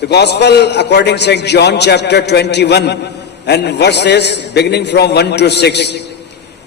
The Gospel according St. John chapter 21 and verses beginning from 1 to 6।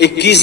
21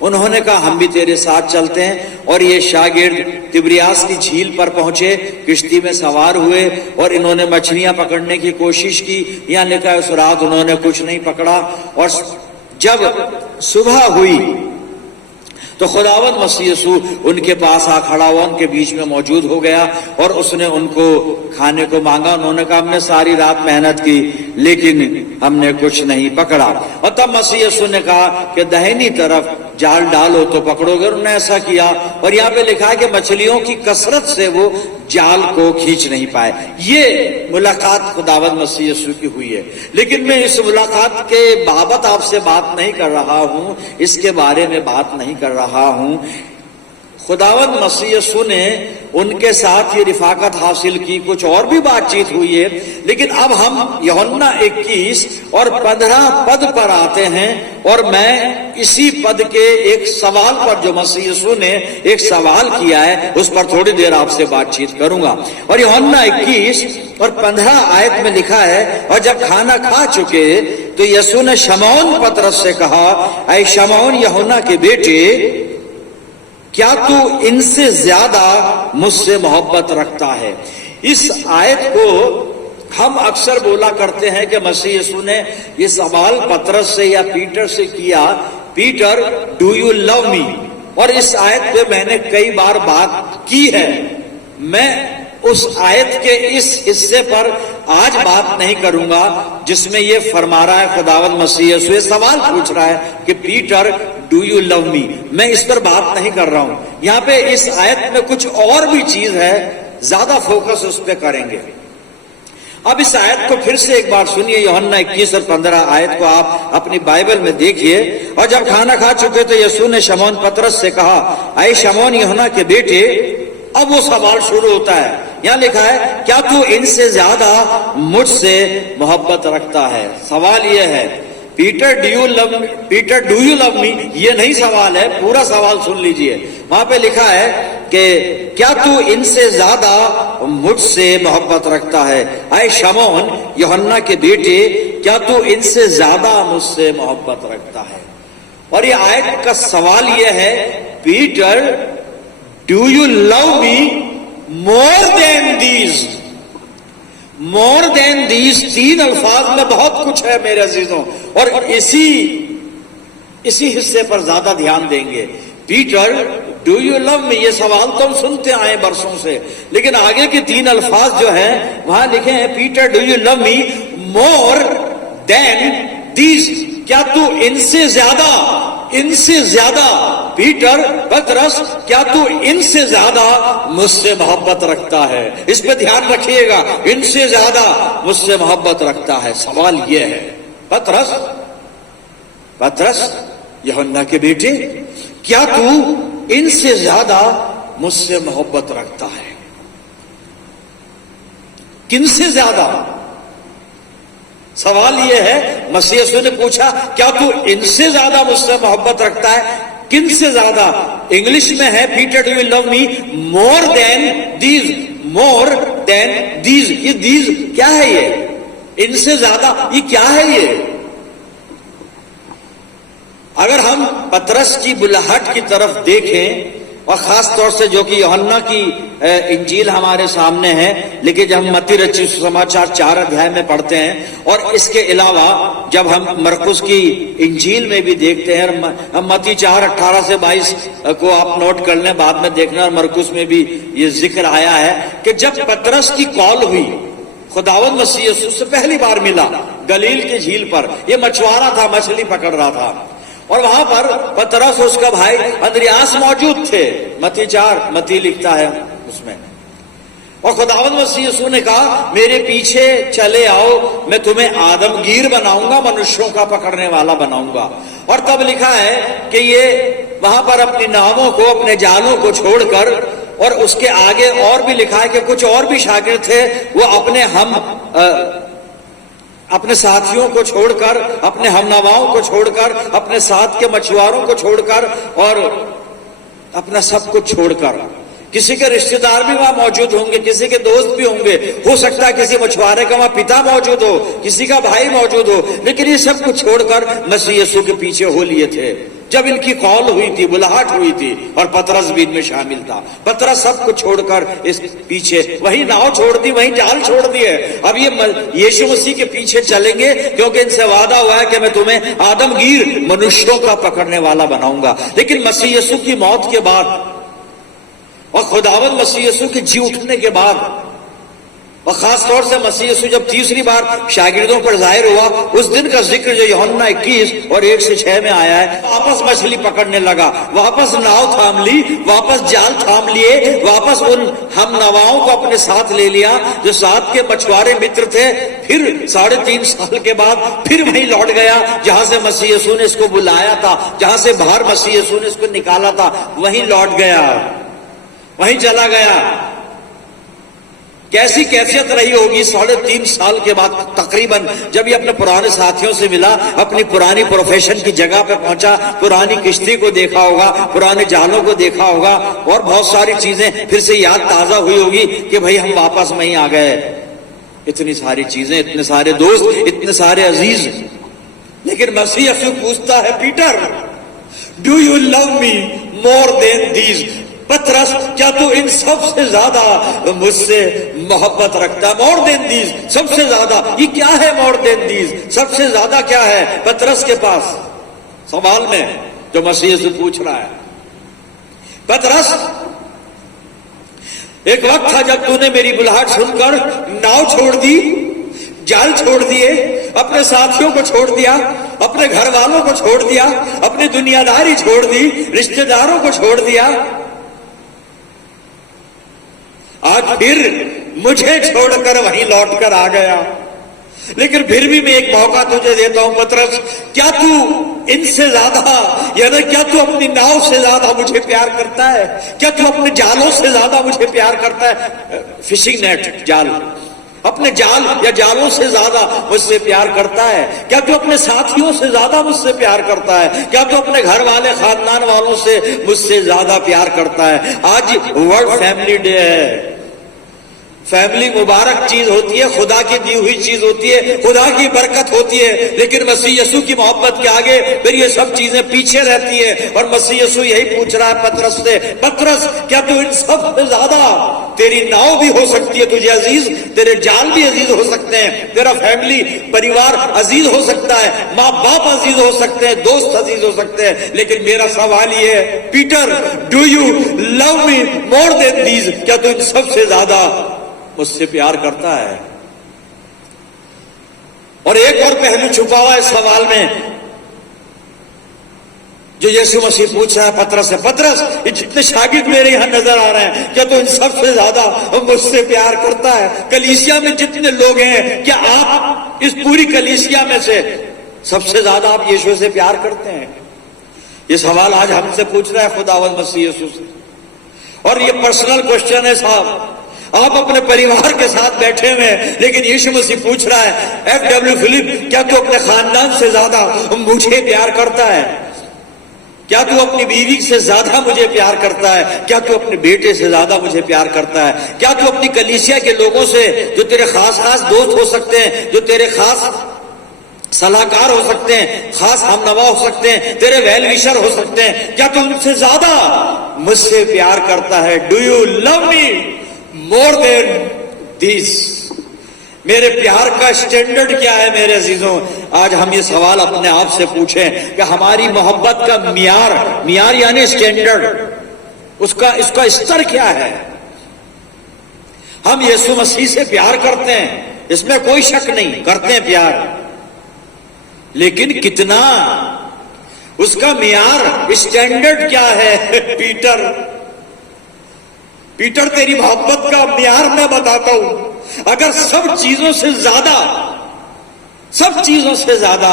انہوں نے کہا ہم بھی تیرے ساتھ چلتے ہیں، اور یہ شاگرد تبریاس کی جھیل پر پہنچے، کشتی میں سوار ہوئے اور انہوں نے مچھلیاں پکڑنے کی کوشش کی. یہاں لکھا ہے اس رات انہوں نے کچھ نہیں پکڑا، اور جب صبح ہوئی تو خداوند مسیح یسوع ان کے پاس آ کھڑا ہوا، ان کے بیچ میں موجود ہو گیا، اور اس نے ان کو کھانے کو مانگا. انہوں نے کہا ہم نے ساری رات محنت کی لیکن ہم نے کچھ نہیں پکڑا. اور تب مسیح یسوع نے کہا کہ دہنی طرف جال ڈالو تو پکڑو گے. انہوں نے ایسا کیا، اور یہاں پہ لکھا ہے کہ مچھلیوں کی کثرت سے وہ جال کو کھینچ نہیں پائے. یہ ملاقات خداوند مسیح یسوع کی ہوئی ہے. لیکن میں اس ملاقات کے بابت آپ سے بات نہیں کر رہا ہوں، اس کے بارے میں بات نہیں کر رہا ہوں. خداوند مسیح یسوع نے ان کے ساتھ یہ رفاقت حاصل کی، کچھ اور بھی بات چیت ہوئی ہے، لیکن اب ہم یوحنا 21 اور 15 پد پر آتے ہیں، اور میں اسی پد کے ایک سوال پر جو مسیح یسوع نے ایک سوال کیا ہے اس پر تھوڑی دیر آپ سے بات چیت کروں گا. اور یوحنا 21 اور 15 آیت میں لکھا ہے، اور جب کھانا کھا چکے تو یسوع نے شمعون پترس سے کہا، اے شمعون یوحنا کے بیٹے، کیا تو ان سے زیادہ مجھ سے محبت رکھتا ہے؟ اس آیت کو ہم اکثر بولا کرتے ہیں کہ مسیح یسوع نے یہ سوال پترس سے یا پیٹر سے کیا، پیٹر ڈو یو لو می؟ اور اس آیت پہ میں نے کئی بار بات کی ہے. میں اس آیت کے اس حصے پر آج بات نہیں کروں گا جس میں یہ فرما رہا ہے خداوند مسیح یسوع یہ سوال پوچھ رہا ہے کہ پیٹر ڈو یو لو می. میں اس پر بات نہیں کر رہا ہوں. یہاں پہ اس آیت میں کچھ اور بھی چیز ہے، زیادہ فوکس اس پہ کریں گے. اب اس آیت کو پھر سے ایک بار سنیے، یوحنا 21 اور 15 آیت کو آپ اپنی بائبل میں دیکھیے. اور جب کھانا کھا چکے تو یسوع نے شمعون پترس سے کہا، اے شمعون یوحنا کے بیٹے. اب وہ سوال شروع ہوتا ہے. یہاں لکھا ہے، کیا تو ان سے زیادہ مجھ سے محبت رکھتا ہے؟ سوال یہ ہے، پیٹر ڈو یو لو می؟ یہ نہیں سوال ہے، پورا سوال سن لیجئے. وہاں پہ لکھا ہے کہ کیا تو ان سے زیادہ مجھ سے محبت رکھتا ہے؟ اے شمعون یوحنا کے بیٹے، کیا تو ان سے زیادہ مجھ سے محبت رکھتا ہے؟ اور یہ آیت کا سوال یہ ہے، Peter do you love me more than these? More than these تین الفاظ میں بہت کچھ ہے میرے عزیزوں، اور اسی حصے پر زیادہ دھیان دیں گے. پیٹر ڈو یو لو می، یہ سوال تو ہم سنتے آئے برسوں سے، لیکن آگے کے تین الفاظ جو ہیں وہاں لکھے ہیں، Peter do you love me more than these? کیا تو ان سے زیادہ پیٹر پترس، کیا تو ان سے زیادہ مجھ سے محبت رکھتا ہے؟ اس پہ دھیان رکھیے گا، ان سے زیادہ مجھ سے محبت رکھتا ہے. سوال یہ ہے، پترس یوحنا کے بیٹے، کیا تو ان سے زیادہ مجھ سے محبت رکھتا ہے؟ کن سے زیادہ؟ سوال یہ ہے، مسیح یسوع نے پوچھا کیا تو ان سے زیادہ مجھ سے محبت رکھتا ہے؟ کن سے زیادہ؟ انگلش میں ہے Peter do you love me more than these. More than these, یہ دیز کیا ہے؟ یہ ان سے زیادہ یہ کیا ہے؟ یہ اگر ہم پترس کی بلہٹ کی طرف دیکھیں، اور خاص طور سے جو کہ یوحنا کی انجیل ہمارے سامنے ہے، لیکن جب ہم متی رچی سماچار 4 ادھیائے میں پڑھتے ہیں، اور اس کے علاوہ جب ہم مرقس کی انجیل میں بھی دیکھتے ہیں، ہم متی 4:18 سے 22 کو آپ نوٹ کر لیں، بعد میں دیکھنا، اور مرقس میں بھی یہ ذکر آیا ہے کہ جب پترس کی کال ہوئی، خداوند مسیح یسوع سے پہلی بار ملا گلیل کی جھیل پر. یہ مچھوارا تھا، مچھلی پکڑ رہا تھا، اور وہاں پر پترس اس کا بھائی اندریاس موجود تھے. متی 4 متی لکھتا ہے اس میں. اور خداوند مسیح یسوع نے کہا میرے پیچھے چلے آؤ، میں تمہیں آدمگیر بناؤں گا، منشیوں کا پکڑنے والا بناؤں گا. اور تب لکھا ہے کہ یہ وہاں پر اپنی ناووں کو، اپنے جالوں کو چھوڑ کر، اور اس کے آگے اور بھی لکھا ہے کہ کچھ اور بھی شاگرد تھے، وہ اپنے ساتھیوں کو چھوڑ کر، اپنے ہم نواؤں کو چھوڑ کر، اپنے ساتھ کے مچھواروں کو چھوڑ کر، اور اپنا سب کچھ چھوڑ کر، کسی کے رشتہ دار بھی وہاں موجود ہوں گے، کسی کے دوست بھی ہوں گے، ہو سکتا ہے کسی مچھوارے کا وہاں پتا موجود ہو، کسی کا بھائی موجود ہو، لیکن یہ سب کچھ چھوڑ کر مسیح یسوع کے پیچھے ہو لیے تھے. جب ان کی قول ہوئی تھی، بلاہٹ ہوئی تھی، اور پطرس بھی ان میں شامل تھا. پطرس سب کو چھوڑ کر اس پیچھے وہی ناؤ چھوڑ دی، وہی جال چھوڑ دیے. اب یہ یشوع مسیح کے پیچھے چلیں گے، کیونکہ ان سے وعدہ ہوا ہے کہ میں تمہیں آدم گیر منشیوں کا پکڑنے والا بناؤں گا. لیکن مسیح یسوع کی موت کے بعد اور خداوند مسیح یسوع کے جی اٹھنے کے بعد، اور خاص طور سے مسیح یسوع جب تیسری بار شاگردوں پر ظاہر ہوا، اس دن کا ذکر جو یوحنا 21 اور 1 سے 6 میں آیا ہے، واپس مچھلی پکڑنے لگا، واپس ناؤ تھام لی، واپس جال تھام لیے، واپس ان ہم نواؤں کو اپنے ساتھ لے لیا جو ساتھ کے مچھوارے متر تھے. پھر 3.5 سال کے بعد پھر وہیں لوٹ گیا جہاں سے مسیح یسوع نے اس کو بلایا تھا، جہاں سے باہر مسیح یسوع نے اس کو نکالا تھا، وہیں لوٹ گیا، وہیں چلا گیا. کیسی کیفیت رہی ہوگی 3.5 سال کے بعد تقریباً، جب یہ اپنے پرانے ساتھیوں سے ملا، اپنی پرانی پروفیشن کی جگہ پہ پہنچا، پرانی کشتی کو دیکھا ہوگا، پرانے جالوں کو دیکھا ہوگا، اور بہت ساری چیزیں پھر سے یاد تازہ ہوئی ہوگی کہ بھئی ہم واپس وہیں آ گئے. اتنی ساری چیزیں، اتنے سارے دوست، اتنے سارے عزیز. لیکن مسیح یسوع پوچھتا ہے، Peter do you love me more than these? پطرس کیا تو ان سب سے زیادہ مجھ سے محبت رکھتا ہے؟ مور دین دیز، سب سے زیادہ. یہ کیا ہے مور دین دیز؟ سب سے زیادہ کیا ہے پطرس کے پاس؟ سوال میں جو مسیح سے پوچھ رہا ہے. پطرس، ایک وقت تھا جب تو نے میری بلاہٹ سن کر ناؤ چھوڑ دی، جال چھوڑ دیے، اپنے ساتھیوں کو چھوڑ دیا، اپنے گھر والوں کو چھوڑ دیا، اپنی دنیا داری چھوڑ دی، رشتہ داروں کو چھوڑ دیا. آج پھر مجھے چھوڑ کر وہیں لوٹ کر آ گیا. لیکن پھر بھی میں ایک موقع تجھے دیتا ہوں پطرس، کیا تو ان سے زیادہ، یعنی کیا تو اپنی ناؤ سے زیادہ مجھے پیار کرتا ہے؟ کیا تو اپنے جالوں سے زیادہ مجھے پیار کرتا ہے؟ فشنگ نیٹ، جال، اپنے جال یا جالوں سے زیادہ مجھ سے پیار کرتا ہے؟ کیا تو اپنے ساتھیوں سے زیادہ مجھ سے پیار کرتا ہے؟ کیا تو اپنے گھر والے خاندان والوں سے مجھ سے زیادہ پیار کرتا ہے؟ آج ورلڈ فیملی ڈے ہے. فیملی مبارک چیز ہوتی ہے، خدا کی دی ہوئی چیز ہوتی ہے، خدا کی برکت ہوتی ہے. لیکن مسیح یسوع کی محبت کے آگے پھر یہ سب چیزیں پیچھے رہتی ہے. اور مسیح یسوع یہی پوچھ رہا ہے پطرس سے، پطرس کیا تو ان سب سے زیادہ، تیری ناؤ بھی ہو سکتی ہے تجھے عزیز، تیرے جال بھی عزیز ہو سکتے ہیں، تیرا فیملی پریوار عزیز ہو سکتا ہے، ماں باپ عزیز ہو سکتے ہیں، دوست عزیز ہو سکتے ہیں. لیکن میرا سوال یہ ہے، Peter do you love me more than these? کیا تو ان سب سے زیادہ مجھ سے پیار کرتا ہے؟ اور ایک اور پہلو چھپا ہوا ہے اس سوال میں جو یسوع مسیح پوچھ رہا ہے پطرس سے. پطرس، یہ جتنے شاگرد میرے یہاں نظر آ رہے ہیں، کیا تو ان سب سے زیادہ مجھ سے پیار کرتا ہے؟ کلیسیا میں جتنے لوگ ہیں، کیا آپ اس پوری کلیسیا میں سے سب سے زیادہ آپ یسوع سے پیار کرتے ہیں؟ یہ سوال آج ہم سے پوچھ رہا ہے خداوند مسیح یسوع سے. اور یہ پرسنل کوشچن ہے صاحب. آپ اپنے پریوار کے ساتھ بیٹھے ہوئے ہیں، لیکن یسوع مسیح پوچھ رہا ہے، FW فلپ، کیا تو اپنے خاندان سے زیادہ مجھے پیار کرتا ہے؟ کیا تو اپنی بیوی سے زیادہ مجھے پیار کرتا ہے؟ کیا تو اپنے بیٹے سے زیادہ مجھے پیار کرتا ہے؟ کیا تو اپنی کلیسیا کے لوگوں سے، جو تیرے خاص دوست ہو سکتے ہیں، جو تیرے خاص صلاحکار ہو سکتے ہیں، خاص ہم نوا ہو سکتے ہیں، تیرے ویل وشر ہو سکتے ہیں، کیا تو ان سے زیادہ مجھ سے پیار کرتا ہے؟ Do you love me more دین دیس؟ میرے پیار کا اسٹینڈرڈ کیا ہے میرے عزیزوں؟ آج ہم یہ سوال اپنے آپ سے پوچھیں کہ ہماری محبت کا معیار یعنی اسٹینڈرڈ، اس کا استر کیا ہے؟ ہم یسوع مسیح سے پیار کرتے ہیں، اس میں کوئی شک نہیں، کرتے ہیں پیار، لیکن کتنا؟ اس کا معیار، اسٹینڈرڈ کیا ہے؟ پیٹر تیری محبت کا معیار میں بتاتا ہوں. اگر سب چیزوں سے زیادہ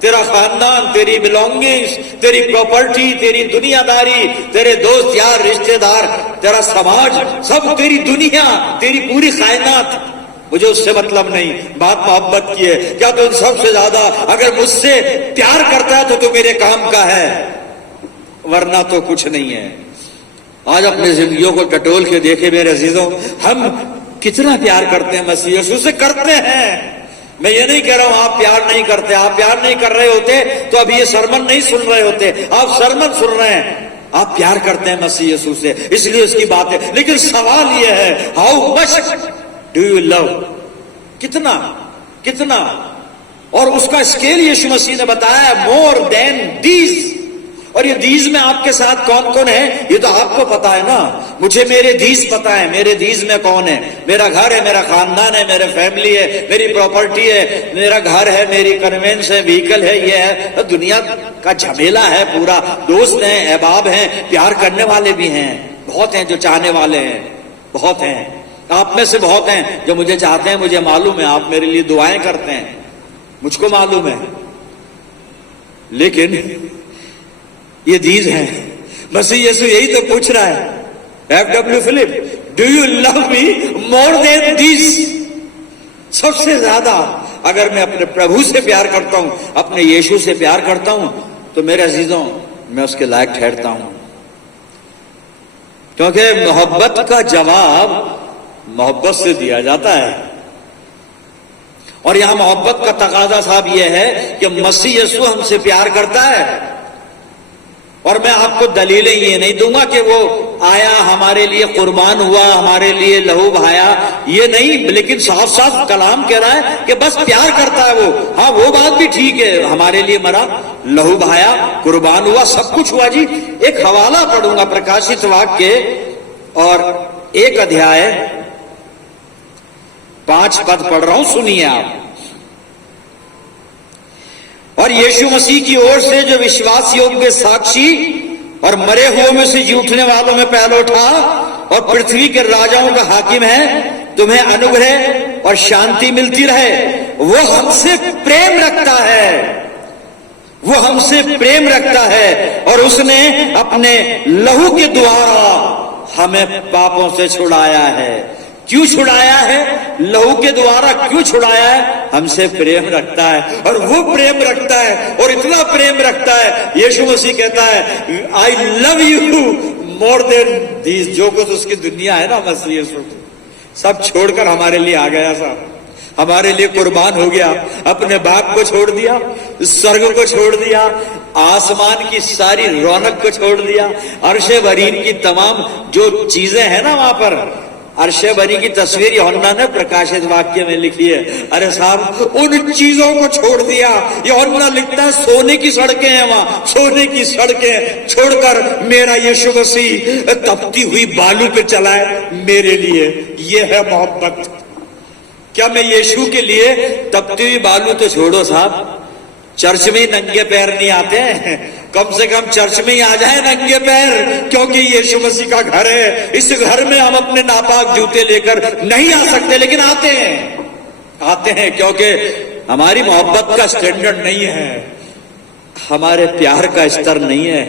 تیرا خاندان، تیری بلونگنگز، تیری پراپرٹی، تیری دنیا داری، تیرے دوست یار، رشتہ دار، تیرا سماج، سب تیری دنیا، تیری پوری کائنات، مجھے اس سے مطلب نہیں، بات محبت کی ہے. کیا تو ان سب سے زیادہ اگر مجھ سے پیار کرتا ہے تو میرے کام کا ہے، ورنہ تو کچھ نہیں ہے. آج اپنے زندگیوں کو ٹٹول کے دیکھے میرے عزیزوں، ہم کتنا پیار کرتے ہیں مسیح یسوع سے؟ کرتے ہیں. میں یہ نہیں کہہ رہا ہوں آپ پیار نہیں کرتے، آپ پیار نہیں کر رہے ہوتے تو ابھی یہ سرمن نہیں سن رہے ہوتے، آپ سرمن سن رہے ہیں، آپ پیار کرتے ہیں مسیح یسوع سے، اس لیے اس کی بات ہے۔ لیکن سوال یہ ہے how much do you love, کتنا کتنا، اور اس کا اسکیل یسوع مسیح نے بتایا ہے، مور دین دیز۔ اور یہ دیز میں آپ کے ساتھ کون کون ہے یہ تو آپ کو پتا ہے نا، مجھے میرے دیز پتا ہے، میرے دیز میں کون ہے، میرا گھر ہے، میرا خاندان ہے، میرے فیملی ہے، میری پراپرٹی ہے، میرا گھر ہے، میری کنوینس ہے، وہیکل ہے، یہ ہے، دنیا کا جھمیلا ہے پورا، دوست ہیں، احباب ہیں، پیار کرنے والے بھی ہیں، بہت ہیں جو چاہنے والے ہیں، بہت ہیں، آپ میں سے بہت ہیں جو مجھے چاہتے ہیں، مجھے معلوم ہے، آپ میرے لیے دعائیں کرتے ہیں، مجھ کو معلوم ہے، لیکن یہ دیز ہیں۔ مسیح یسوع یہی تو پوچھ رہا ہے، ایف ڈبلیو Philip, do you love me more than these? سب سے زیادہ اگر میں اپنے پربھو سے پیار کرتا ہوں، اپنے یشوع سے پیار کرتا ہوں، تو میرے عزیزوں میں اس کے لائق ٹھہرتا ہوں، کیونکہ محبت کا جواب محبت سے دیا جاتا ہے، اور یہاں محبت کا تقاضا صاحب یہ ہے کہ مسیح یسوع ہم سے پیار کرتا ہے، اور میں آپ کو دلیلیں یہ نہیں دوں گا کہ وہ آیا ہمارے لیے قربان ہوا، ہمارے لیے لہو بہایا، یہ نہیں، لیکن صاف صاف کلام کہہ رہا ہے کہ بس پیار کرتا ہے وہ، ہاں وہ بات بھی ٹھیک ہے، ہمارے لیے مرا، لہو بہایا، قربان ہوا، سب کچھ ہوا جی۔ ایک حوالہ پڑھوں گا پرکاشت واق کے، اور 1 ادھیائے 5 پد پڑھ رہا ہوں، سنیے آپ۔ اور یشوع مسیح کی اور سے جو وشواس یوگیہ ساکشی اور مرے ہوئے میں سے جی اٹھنے والوں میں پہلو اٹھا اور پرتھوی کے راجاؤں کا حاکم ہے، تمہیں انوگرہ اور شانتی ملتی رہے۔ وہ ہم سے پریم رکھتا ہے، وہ ہم سے پریم رکھتا ہے، اور اس نے اپنے لہو کے دوارا ہمیں پاپوں سے چھڑایا ہے۔ کیوں چھڑایا ہے؟ لہو کے دوارا کیوں چھڑایا ہے؟ ہم سے پریم رکھتا ہے، اور وہ پریم رکھتا ہے، اور اتنا پریم رکھتا ہے، یشوع مسیح کہتا ہے آئی love you more than these. جو کچھ اس کی دنیا ہے نا، مسیح یسوع سب چھوڑ کر ہمارے لیے آ گیا، صاحب ہمارے لیے قربان ہو گیا، اپنے باپ کو چھوڑ دیا، سرگ کو چھوڑ دیا، آسمان کی ساری رونق کو چھوڑ دیا، عرش برین کی تمام جو چیزیں ہیں نا وہاں پر، عرش بری کی تصویر یوحنا نے پرکاشت واقعہ میں لکھی ہے، ارے صاحب ان چیزوں کو چھوڑ دیا۔ یوحنا لکھتا ہے سونے کی سڑکیں ہیں وہاں، سونے کی سڑکیں چھوڑ کر میرا یشوع مسیح تپتی ہوئی بالو پہ چلا ہے میرے لیے۔ یہ ہے محبت۔ کیا میں یشوع کے لیے تپتی ہوئی بالو تو چھوڑو صاحب، چرچ میں ننگے پیر نہیں آتے ہیں، کم سے کم چرچ میں ہی آ جائے ننگے پیر، کیونکہ یشوع مسیح کا گھر ہے، اس گھر میں ہم اپنے ناپاک جوتے لے کر نہیں آ سکتے، لیکن آتے ہیں کیونکہ ہماری محبت کا سٹینڈرڈ نہیں ہے، ہمارے پیار کا استر نہیں ہے،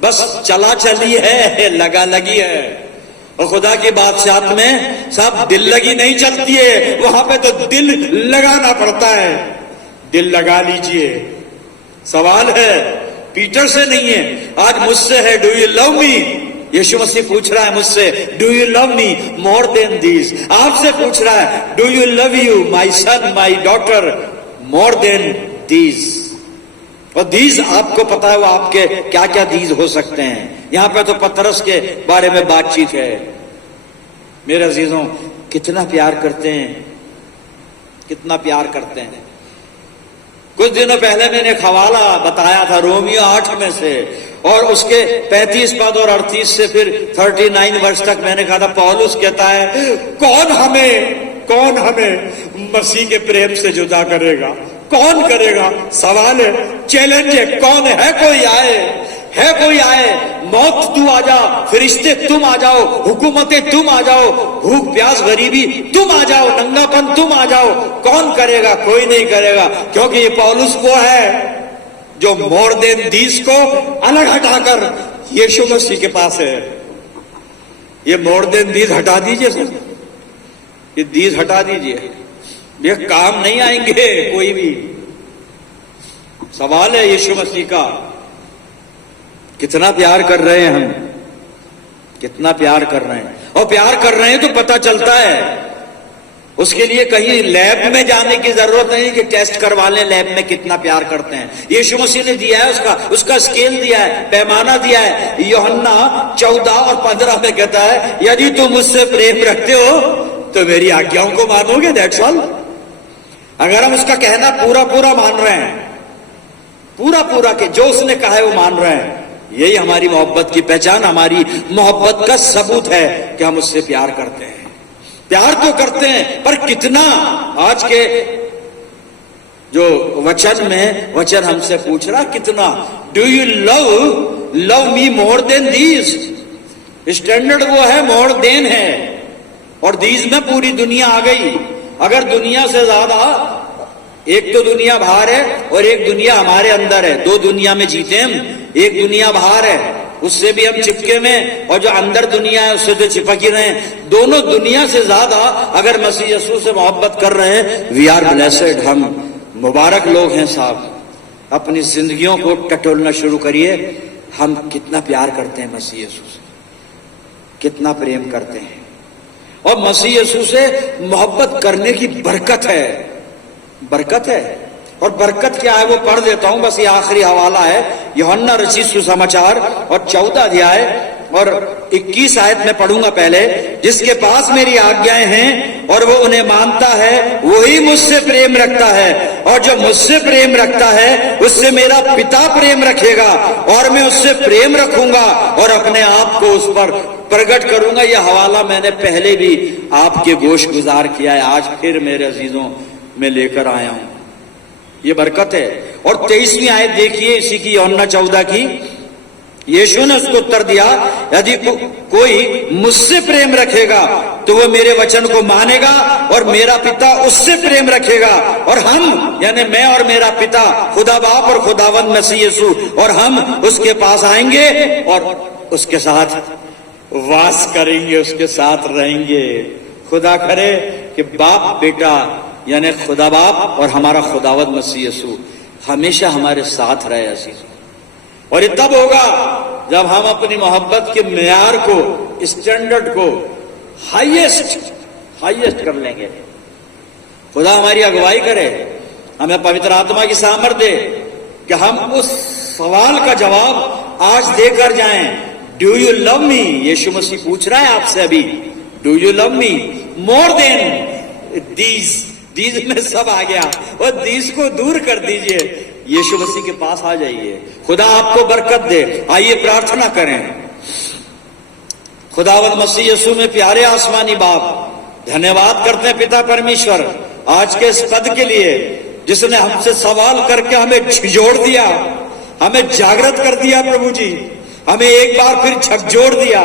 بس چلا چلی ہے، لگا لگی ہے۔ اور خدا کی بادشاہت میں صاحب دل لگی نہیں چلتی ہے، وہاں پہ تو دل لگانا پڑتا ہے۔ دل لگا لیجئے۔ سوال ہے پیٹر سے نہیں ہے، آج مجھ سے ہے، ڈو یو لو می؟ یشوع مسیح پوچھ رہا ہے مجھ سے، do you love me more than these? آپ سے پوچھ رہا ہے، do you love you my son my daughter more than these? اور دیز آپ کو پتا ہے وہ آپ کے کیا کیا دیز ہو سکتے ہیں۔ یہاں پہ تو پترس کے بارے میں بات چیت ہے۔ میرے عزیزوں کتنا پیار کرتے ہیں، کتنا پیار کرتے ہیں۔ کچھ دنوں پہلے میں نے حوالہ بتایا تھا رومیو 8 میں سے، اور اس کے 35 پد اور 38 سے پھر 39 ورس تک میں نے کہا تھا پولس کہتا ہے کون ہمیں مسیح کے پریم سے جدا کرے گا؟ کون کرے گا؟ سوال ہے، چیلنج ہے، کون ہے؟ کوئی آئے، موت تو آ جا، فرشتے تم آ جاؤ، حکومتیں تم آ جاؤ، بھوک پیاس غریبی تم آ جاؤ، ننگا پن تم آ جاؤ، کون کرے گا؟ کوئی نہیں کرے گا، کیونکہ یہ پولس وہ ہے جو مور دین دیز کو الگ ہٹا کر یشوع مسیح کے پاس ہے۔ یہ مور دین دیز ہٹا دیجئے سر، یہ دیز ہٹا دیجئے، یہ کام نہیں آئیں گے کوئی بھی۔ سوال ہے یشوع مسیح کا کتنا پیار کر رہے ہیں ہم، کتنا پیار کر رہے ہیں، اور پیار کر رہے ہیں تو پتہ چلتا ہے، اس کے لیے کہیں لیب میں جانے کی ضرورت نہیں کہ ٹیسٹ کروا لیں لیب میں کتنا پیار کرتے ہیں. یشوع مسیح نے دیا ہے اس کا اسکیل دیا ہے, پیمانہ دیا ہے. یوحنا 14 اور 15 میں کہتا ہے یدی تم مجھ سے پریم رکھتے ہو تو میری آگیاؤں کو مانو گے. That's all. اگر ہم اس کا کہنا پورا مان رہے ہیں, پورا کہ جو اس نے کہا ہے وہ مان رہے ہیں, یہی ہماری محبت کی پہچان, ہماری محبت کا ثبوت ہے کہ ہم اس سے پیار کرتے ہیں. پیار تو کرتے ہیں پر کتنا. آج کے جو وچن ہم سے پوچھ رہا کتنا. Do you love me more than these. Standard وہ ہے, مور دین ہے, اور دیز میں پوری دنیا آ گئی. اگر دنیا سے زیادہ, ایک تو دنیا باہر ہے اور ایک دنیا ہمارے اندر ہے, دو دنیا میں جیتے ہم. ایک دنیا باہر ہے, اس سے بھی ہم چپکے میں, اور جو اندر دنیا ہے اس سے تو چپک ہی رہے ہیں. دونوں دنیا سے زیادہ اگر مسیح یسوع سے محبت کر رہے ہیں, وی آر بلیسڈ. ہم مبارک لوگ ہیں صاحب. اپنی زندگیوں کو ٹٹولنا شروع کریے. ہم کتنا پیار کرتے ہیں مسیح یسوع سے, کتنا پریم کرتے ہیں. اور مسیح یسوع سے محبت کرنے کی برکت ہے. اور برکت کیا ہے وہ پڑھ دیتا ہوں, بس یہ آخری حوالہ ہے. یوحنا رچی سماچار اور 14 ادھیائے اور 21 آیت میں پڑھوں گا پہلے. جس کے پاس میری آگیائیں ہیں اور وہ انہیں مانتا ہے وہی مجھ سے پریم رکھتا ہے, اور جو مجھ سے پریم رکھتا ہے اس سے میرا پتا پریم رکھے گا, اور میں اس سے پریم رکھوں گا اور اپنے آپ کو اس پر پرگٹ کروں گا. یہ حوالہ میں نے پہلے بھی آپ کے گوش گزار کیا ہے, آج پھر میرے عزیزوں میں لے کر آیا ہوں. یہ برکت ہے. اور 23ویں آیت دیکھیے اسی کی, یوحنا 14 کی. یشوع نے اس کو اتر دیا یدی کوئی مجھ سے پریم رکھے گا تو وہ میرے وچن کو مانے گا, اور میرا پتا اس سے پریم رکھے گا, اور ہم یعنی میں اور میرا پتا, خدا باپ اور خداوند مسیح یسوع, اور ہم اس کے پاس آئیں گے اور اس کے ساتھ واس کریں گے, اس کے ساتھ رہیں گے. خدا کرے کہ باپ بیٹا یعنی خدا باپ اور ہمارا خداوند مسیح یسوع ہمیشہ ہمارے ساتھ رہے عزیزوں. اور یہ تب ہوگا جب ہم اپنی محبت کے معیار کو, اسٹینڈرڈ کو ہائیسٹ کر لیں گے. خدا ہماری اگوائی کرے, ہمیں پوتر آتما کی سامرتھ دے کہ ہم اس سوال کا جواب آج دے کر جائیں. ڈو یو لو می. یشوع مسیح پوچھ رہا ہے آپ سے ابھی, do you love me more than these. These میں سب آ گیا, اور دیز کو دور کر دیجئے, یشوع مسیح کے پاس آ جائیے. خدا آپ کو برکت دے. آئیے پرارتھنا کریں. خداوند مسیح یسوع میں پیارے آسمانی باپ, دھنیہ واد کرتے ہیں پتا پرمیشور آج کے اس پد کے لیے جس نے ہم سے سوال کر کے ہمیں جھنجھوڑ دیا, ہمیں جاگرت کر دیا. پربھو جی ہمیں ایک بار پھر جھکجھوڑ دیا.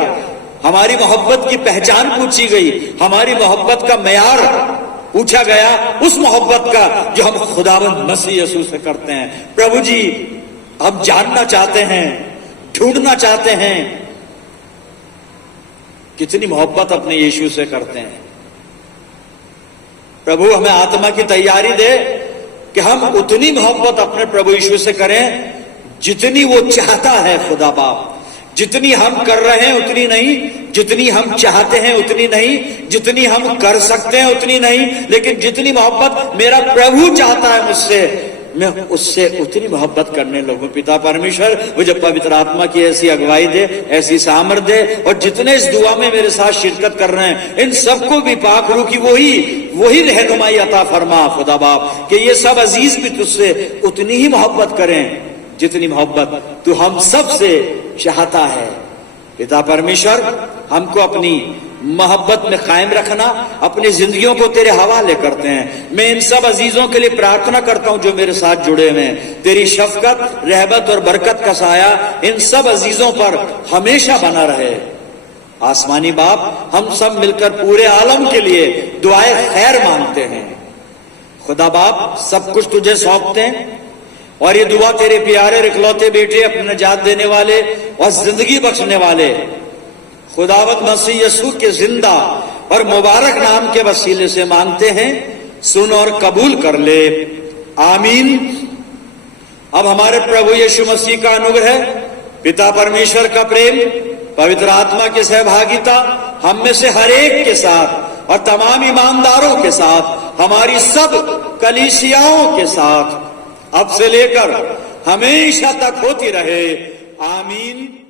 ہماری محبت کی پہچان پوچھی گئی, ہماری محبت کا معیار پوچھا گیا, اس محبت کا جو ہم خداوند مسیح یسوع سے کرتے ہیں. پربھو جی ہم جاننا چاہتے ہیں, ڈھونڈنا چاہتے ہیں کتنی محبت اپنے یشوع سے کرتے ہیں. پربھو ہمیں آتما کی تیاری دے کہ ہم اتنی محبت اپنے پربھو یشوع سے کریں جتنی وہ چاہتا ہے. خدا باپ جتنی ہم کر رہے ہیں اتنی نہیں, جتنی ہم چاہتے ہیں اتنی نہیں, جتنی ہم کر سکتے ہیں اتنی نہیں, لیکن جتنی محبت میرا پربھو چاہتا ہے مجھ سے, میں اس سے اتنی محبت کرنے لگوں. پتا پرمیشور مجھے پوتر آتما کی ایسی اگوائی دے, ایسی سامرتھ دے, اور جتنے اس دعا میں میرے ساتھ شرکت کر رہے ہیں ان سب کو بھی پاک روح کی وہی رہنمائی عطا فرما. خدا باپ کہ یہ سب عزیز بھی تجھ سے اتنی ہی محبت کریں جتنی محبت تو ہم سب سے چاہتا ہے. پتا پرمیشور ہم کو اپنی محبت میں قائم رکھنا, اپنی زندگیوں کو تیرے حوالے کرتے ہیں. میں ان سب عزیزوں کے لیے پرارتھنا کرتا ہوں جو میرے ساتھ جڑے ہوئے ہیں. تیری شفقت, رحمت اور برکت کا سایہ ان سب عزیزوں پر ہمیشہ بنا رہے. آسمانی باپ ہم سب مل کر پورے عالم کے لیے دعائے خیر مانگتے ہیں. خدا باپ سب کچھ تجھے سونپتے ہیں, اور یہ دعا تیرے پیارے اکلوتے بیٹے, اپنے نجات دینے والے اور زندگی بخشنے والے خداوند مسیح یسوع کے زندہ اور مبارک نام کے وسیلے سے مانگتے ہیں. سن اور قبول کر لے, آمین. اب ہمارے پربھو یشوع مسیح کا انوگرہ, پتا پرمیشور کا پریم, پوتر آتما کی سہبھاگیتا ہم میں سے ہر ایک کے ساتھ اور تمام ایمانداروں کے ساتھ، ہماری سب کلیسیاؤں کے ساتھ اب سے لے کر ہمیشہ تک ہوتی رہے، آمین۔